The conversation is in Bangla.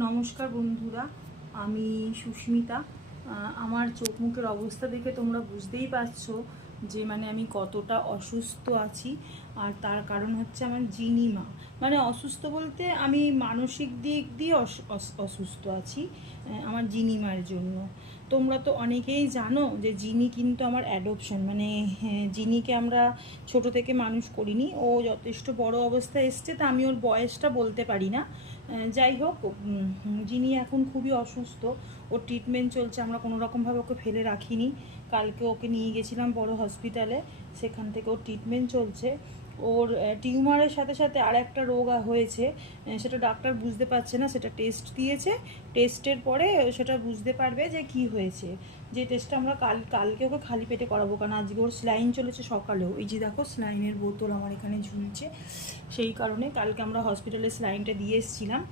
নমস্কার বন্ধুরা, আমি সুস্মিতা। আমার চোখ মুখের অবস্থা দেখে তোমরা বুঝতেই পারছো যে আমি কতটা অসুস্থ আছি। আর তার কারণ হচ্ছে আমার জিনিমা। অসুস্থ বলতে আমি মানসিক দিক দিয়ে অসুস্থ আছি আমার জিনিমার জন্য। তোমরা তো অনেকেই জানো যে জিনি কিন্তু আমার অ্যাডপশন, হ্যাঁ, জিনিকে আমরা ছোট থেকে মানুষ করিনি। ও যথেষ্ট বড় অবস্থায় এসছে, তা আমি ওর বয়সটা বলতে পারি না। যাই হোক, যিনি এখন খুবই অসুস্থ, ওর ট্রিটমেন্ট চলছে। আমরা কোনো রকমভাবে ওকে ফেলে রাখিনি। কালকে ওকে নিয়ে গেছিলাম বড় হসপিটালে, সেখান থেকে ওর ট্রিটমেন্ট চলছে। ওর টিউমারের সাথে সাথে আর একটা রোগ হয়েছে, সেটা ডাক্তার বুঝতে পারছে না। সেটা টেস্ট দিয়েছে, টেস্টের পরে সেটা বুঝতে পারবে যে কি হয়েছে। যে টেস্টটা আমরা কালকে ওকে খালি পেটে করাবো, কারণ আজকে ওর স্লাইন চলেছে সকালেও। এই যে দেখো, স্লাইনের বোতল আমার এখানে ঝুলছে। সেই কারণে কালকে আমরা হসপিটালে স্লাইনটা দিয়ে এসেছিলাম।